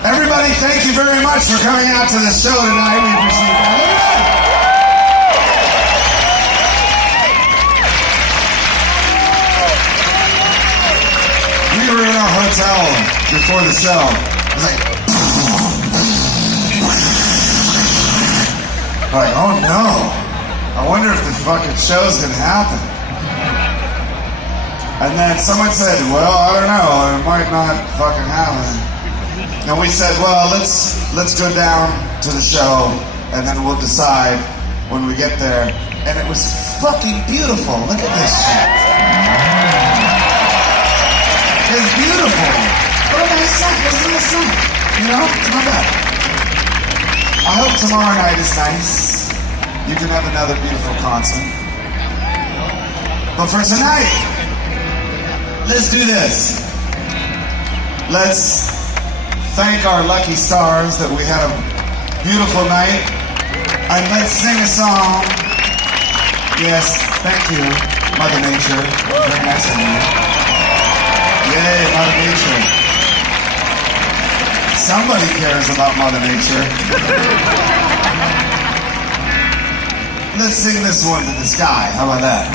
Everybody, thank you very much for coming out to the show tonight. We appreciate that. We were in our hotel before the show. It was like, oh no. I wonder if the fucking show's gonna happen. And then someone said, well, I don't know, it might not fucking happen. And we said, well, let's go down to the show and then we'll decide when we get there. And it was fucking beautiful. Look at this shit. It's beautiful. What a nice night. Wasn't it a nice night? You know? Not bad. I hope tomorrow night is nice. You can have another beautiful concert. But for tonight, let's do this. Let's thank our lucky stars that we had a beautiful night. And let's sing a song. Yes, thank you, Mother Nature. Very nice of you. Yay, Mother Nature. Somebody cares about Mother Nature. Let's sing this one to the sky. How about that?